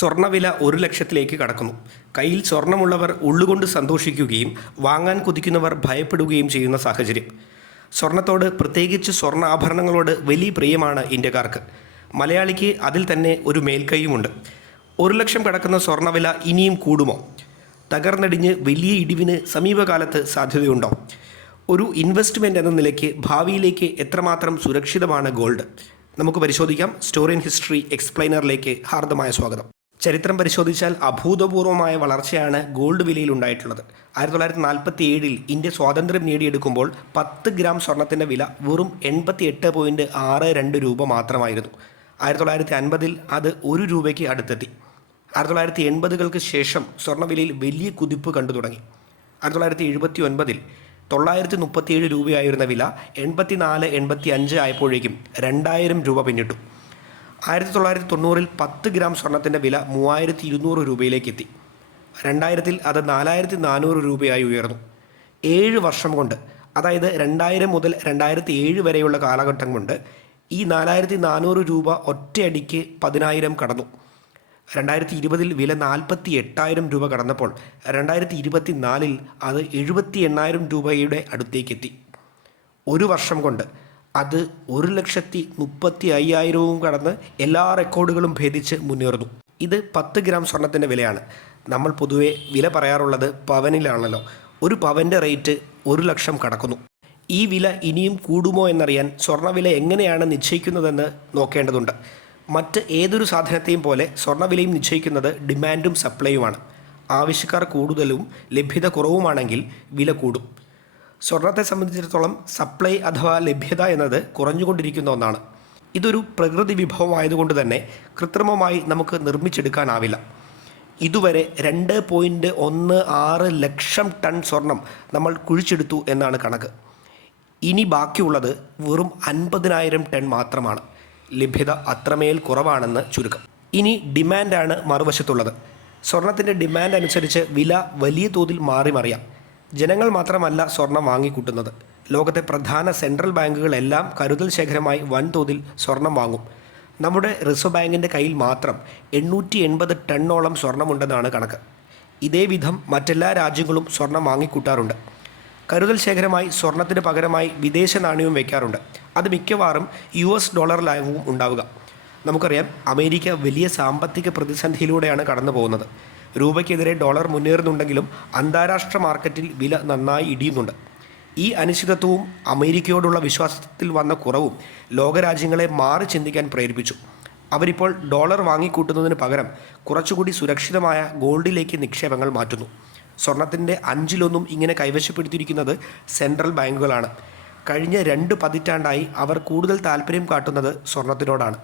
സ്വർണ്ണവില 1,00,000-ലേക്ക് കടക്കുന്നു. കയ്യിൽ സ്വർണ്ണമുള്ളവർ ഉള്ളുകൊണ്ട് സന്തോഷിക്കുകയും വാങ്ങാൻ കൊതിക്കുന്നവർ ഭയപ്പെടുകയും ചെയ്യുന്ന സാഹചര്യം. സ്വർണ്ണത്തോട്, പ്രത്യേകിച്ച് സ്വർണ്ണാഭരണങ്ങളോട് വലിയ പ്രിയമാണ് ഇന്ത്യക്കാർക്ക്. മലയാളിക്ക് അതിൽ തന്നെ ഒരു മേൽക്കൈയുമുണ്ട്. 1,00,000 കടക്കുന്ന സ്വർണ്ണവില ഇനിയും കൂടുമോ? തകർന്നടിഞ്ഞ് വലിയ ഇടിവിന് സമീപകാലത്ത് സാധ്യതയുണ്ടോ? ഒരു ഇൻവെസ്റ്റ്മെൻറ്റ് എന്ന നിലയ്ക്ക് ഭാവിയിലേക്ക് എത്രമാത്രം സുരക്ഷിതമാണ് ഗോൾഡ്? നമുക്ക് പരിശോധിക്കാം. സ്റ്റോറി ഇൻ ഹിസ്റ്ററി എക്സ്പ്ലെയിനറിലേക്ക് ഹാർദമായ സ്വാഗതം. ചരിത്രം പരിശോധിച്ചാൽ അഭൂതപൂർവമായ വളർച്ചയാണ് ഗോൾഡ് വിലയിൽ ഉണ്ടായിട്ടുള്ളത്. 1947 ഇന്ത്യ സ്വാതന്ത്ര്യം നേടിയെടുക്കുമ്പോൾ 10 ഗ്രാം സ്വർണത്തിൻ്റെ വില വെറും 88.62 രൂപ മാത്രമായിരുന്നു. 1950 അത് 1 രൂപയ്ക്ക് അടുത്തെത്തി. 1980-കൾക്ക് ശേഷം സ്വർണ്ണവിലയിൽ വലിയ കുതിപ്പ് കണ്ടു തുടങ്ങി. 1979 937 രൂപയായിരുന്ന വില 84-85 ആയപ്പോഴേക്കും 2000 രൂപ പിന്നിട്ടു. 1990 10 ഗ്രാം സ്വർണത്തിൻ്റെ വില 3200 രൂപയിലേക്ക് എത്തി. 2000 അത് 4400 രൂപയായി ഉയർന്നു. 7 വർഷം കൊണ്ട്, അതായത് 2000 മുതൽ 2007 വരെയുള്ള കാലഘട്ടം കൊണ്ട് ഈ 4400 രൂപ ഒറ്റയടിക്ക് 10,000 കടന്നു. 2020 വില 48,000 രൂപ കടന്നപ്പോൾ 2024 അത് 78,000 രൂപയുടെ അടുത്തേക്കെത്തി. ഒരു വർഷം കൊണ്ട് അത് 1,35,000 കടന്ന് എല്ലാ റെക്കോർഡുകളും ഭേദിച്ച് മുന്നേറുന്നു. ഇത് 10 ഗ്രാം സ്വർണത്തിൻ്റെ വിലയാണ്. നമ്മൾ പൊതുവെ വില പറയാറുള്ളത് പവനിലാണല്ലോ. ഒരു പവൻ്റെ റേറ്റ് 1,00,000 കടക്കുന്നു. ഈ വില ഇനിയും കൂടുമോ എന്നറിയാൻ സ്വർണ്ണവില എങ്ങനെയാണ് നിശ്ചയിക്കുന്നതെന്ന് നോക്കേണ്ടതുണ്ട്. മറ്റ് ഏതൊരു സാധനത്തെയും പോലെ സ്വർണ്ണവിലയും നിശ്ചയിക്കുന്നത് ഡിമാൻഡും സപ്ലൈയുമാണ്. ആവശ്യക്കാർ കൂടുതലും ലഭ്യത കുറവുമാണെങ്കിൽ വില കൂടും. സ്വർണത്തെ സംബന്ധിച്ചിടത്തോളം സപ്ലൈ അഥവാ ലഭ്യത എന്നത് കുറഞ്ഞുകൊണ്ടിരിക്കുന്ന ഒന്നാണ്. ഇതൊരു പ്രകൃതി വിഭവമായതുകൊണ്ട് തന്നെ കൃത്രിമമായി നമുക്ക് നിർമ്മിച്ചെടുക്കാനാവില്ല. ഇതുവരെ 2.16 ലക്ഷം ടൺ സ്വർണം നമ്മൾ കുഴിച്ചെടുത്തു എന്നാണ് കണക്ക്. ഇനി ബാക്കിയുള്ളത് വെറും 50,000 ടൺ മാത്രമാണ്. ലഭ്യത അത്രമേൽ കുറവാണെന്ന് ചുരുക്കം. ഇനി ഡിമാൻഡാണ് മറുവശത്തുള്ളത്. സ്വർണത്തിൻ്റെ ഡിമാൻഡ് അനുസരിച്ച് വില വലിയ തോതിൽ മാറി മറിയാം. ജനങ്ങൾ മാത്രമല്ല സ്വർണം വാങ്ങിക്കൂട്ടുന്നത്. ലോകത്തെ പ്രധാന സെൻട്രൽ ബാങ്കുകളെല്ലാം കരുതൽ ശേഖരമായി വൻതോതിൽ സ്വർണം വാങ്ങും. നമ്മുടെ റിസർവ് ബാങ്കിൻ്റെ കയ്യിൽ മാത്രം 880 ടണ്ണോളം സ്വർണമുണ്ടെന്നാണ് കണക്ക്. ഇതേ വിധം മറ്റെല്ലാ രാജ്യങ്ങളും സ്വർണം വാങ്ങിക്കൂട്ടാറുണ്ട്. കരുതൽ ശേഖരമായി സ്വർണത്തിന് പകരമായി വിദേശ നാണ്യവും വയ്ക്കാറുണ്ട്. അത് മിക്കവാറും $ഡോളറിലാവും ഉണ്ടാവുക. നമുക്കറിയാം, അമേരിക്ക വലിയ സാമ്പത്തിക പ്രതിസന്ധിയിലൂടെയാണ് കടന്നു പോകുന്നത്. രൂപയ്ക്കെതിരെ ഡോളർ മുന്നേറുന്നുണ്ടെങ്കിലും അന്താരാഷ്ട്ര മാർക്കറ്റിൽ വില നന്നായി ഇടിയുന്നുണ്ട്. ഈ അനിശ്ചിതത്വവും അമേരിക്കയോടുള്ള വിശ്വാസത്തിൽ വന്ന കുറവും ലോകരാജ്യങ്ങളെ മാറി ചിന്തിക്കാൻ പ്രേരിപ്പിച്ചു. അവരിപ്പോൾ ഡോളർ വാങ്ങിക്കൂട്ടുന്നതിന് പകരം കുറച്ചുകൂടി സുരക്ഷിതമായ ഗോൾഡിലേക്ക് നിക്ഷേപങ്ങൾ മാറ്റുന്നു. സ്വർണത്തിൻ്റെ 5-1 ഇങ്ങനെ കൈവശപ്പെടുത്തിയിരിക്കുന്നത് സെൻട്രൽ ബാങ്കുകളാണ്. കഴിഞ്ഞ 2 പതിറ്റാണ്ടായി അവർ കൂടുതൽ താല്പര്യം കാട്ടുന്നത് സ്വർണത്തിനോടാണ്.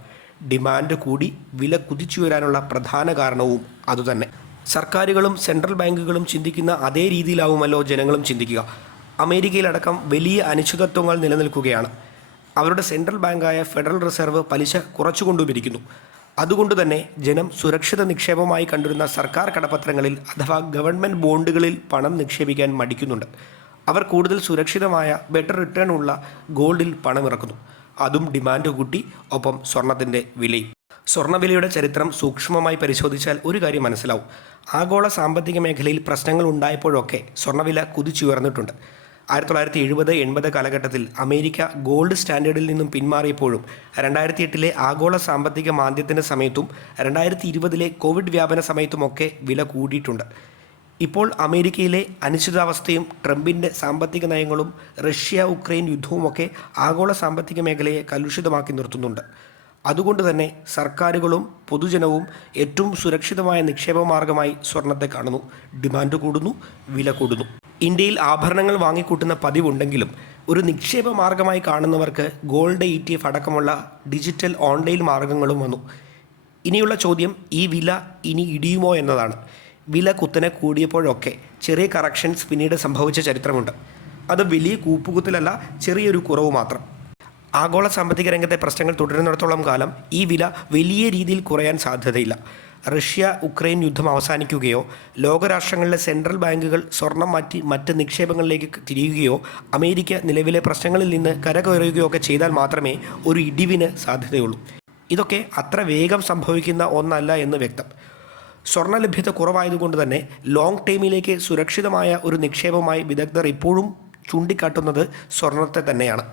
ഡിമാൻഡ് കൂടി വില കുതിച്ചുയരാനുള്ള പ്രധാന കാരണവും അതുതന്നെ. സർക്കാരുകളും സെൻട്രൽ ബാങ്കുകളും ചിന്തിക്കുന്ന അതേ രീതിയിലാവുമല്ലോ ജനങ്ങളും ചിന്തിക്കുക. അമേരിക്കയിലടക്കം വലിയ അനിശ്ചിതത്വങ്ങൾ നിലനിൽക്കുകയാണ്. അവരുടെ സെൻട്രൽ ബാങ്കായ ഫെഡറൽ റിസർവ് പലിശ കുറച്ചുകൊണ്ടുമിരിക്കുന്നു. അതുകൊണ്ട് തന്നെ ജനം സുരക്ഷിത നിക്ഷേപമായി കണ്ടിരുന്ന സർക്കാർ കടപ്പത്രങ്ങളിൽ അഥവാ ഗവൺമെൻറ് ബോണ്ടുകളിൽ പണം നിക്ഷേപിക്കാൻ മടിക്കുന്നുണ്ട്. അവർ കൂടുതൽ സുരക്ഷിതമായ ബെറ്റർ റിട്ടേൺ ഉള്ള ഗോൾഡിൽ പണമിറക്കുന്നു. അതും ഡിമാൻഡ് കൂട്ടി, ഒപ്പം സ്വർണത്തിൻ്റെ വിലയും. സ്വർണ്ണവിലയുടെ ചരിത്രം സൂക്ഷ്മമായി പരിശോധിച്ചാൽ ഒരു കാര്യം മനസ്സിലാവും. ആഗോള സാമ്പത്തിക മേഖലയിൽ പ്രശ്നങ്ങൾ ഉണ്ടായപ്പോഴൊക്കെ സ്വർണ്ണവില കുതിച്ചുയർന്നിട്ടുണ്ട്. 1970-80 കാലഘട്ടത്തിൽ അമേരിക്ക ഗോൾഡ് സ്റ്റാൻഡേർഡിൽ നിന്നും പിന്മാറിയപ്പോഴും 2008 ആഗോള സാമ്പത്തിക മാന്ദ്യത്തിൻ്റെ സമയത്തും 2020 കോവിഡ് വ്യാപന സമയത്തുമൊക്കെ വില കൂടിയിട്ടുണ്ട്. ഇപ്പോൾ അമേരിക്കയിലെ അനിശ്ചിതാവസ്ഥയും ട്രംപിൻ്റെ സാമ്പത്തിക നയങ്ങളും റഷ്യ-ഉക്രൈൻ യുദ്ധവുമൊക്കെ ആഗോള സാമ്പത്തിക മേഖലയെ കലുഷിതമാക്കി നിർത്തുന്നുണ്ട്. അതുകൊണ്ട് തന്നെ സർക്കാരുകളും പൊതുജനവും ഏറ്റവും സുരക്ഷിതമായ നിക്ഷേപ മാർഗമായി സ്വർണത്തെ കാണുന്നു. ഡിമാൻഡ് കൂടുന്നു, വില കൂടുന്നു. ഇന്ത്യയിൽ ആഭരണങ്ങൾ വാങ്ങിക്കൂട്ടുന്ന പതിവുണ്ടെങ്കിലും ഒരു നിക്ഷേപ മാർഗമായി കാണുന്നവർക്ക് ഗോൾഡ് ETF അടക്കമുള്ള ഡിജിറ്റൽ ഓൺലൈൻ മാർഗങ്ങളും വന്നു. ഇനിയുള്ള ചോദ്യം ഈ വില ഇനി ഇടിയുമോ എന്നതാണ്. വില കുത്തനെ കൂടിയപ്പോഴൊക്കെ ചെറിയ കറക്ഷൻസ് പിന്നീട് സംഭവിച്ച ചരിത്രമുണ്ട്. അത് വലിയ കൂപ്പുകുത്തലല്ല, ചെറിയൊരു കുറവ് മാത്രം. ആഗോള സാമ്പത്തിക രംഗത്തെ പ്രശ്നങ്ങൾ തുടരുന്നിടത്തോളം കാലം ഈ വില വലിയ രീതിയിൽ കുറയാൻ സാധ്യതയില്ല. റഷ്യ-ഉക്രൈൻ യുദ്ധം അവസാനിക്കുകയോ ലോകരാഷ്ട്രങ്ങളിലെ സെൻട്രൽ ബാങ്കുകൾ സ്വർണം മാറ്റി മറ്റ് നിക്ഷേപങ്ങളിലേക്ക് തിരിയുകയോ അമേരിക്ക നിലവിലെ പ്രശ്നങ്ങളിൽ നിന്ന് കരകയറുകയോ ഒക്കെ ചെയ്താൽ മാത്രമേ ഒരു ഇടിവിന് സാധ്യതയുള്ളൂ. ഇതൊക്കെ അത്ര വേഗം സംഭവിക്കുന്ന ഒന്നല്ല എന്ന് വ്യക്തം. സ്വർണ്ണ ലഭ്യത കുറവായതുകൊണ്ട് തന്നെ ലോങ് ടൈമിലേക്ക് സുരക്ഷിതമായ ഒരു നിക്ഷേപമായി വിദഗ്ധർ ഇപ്പോഴും ചൂണ്ടിക്കാട്ടുന്നത് സ്വർണ്ണത്തെ തന്നെയാണ്.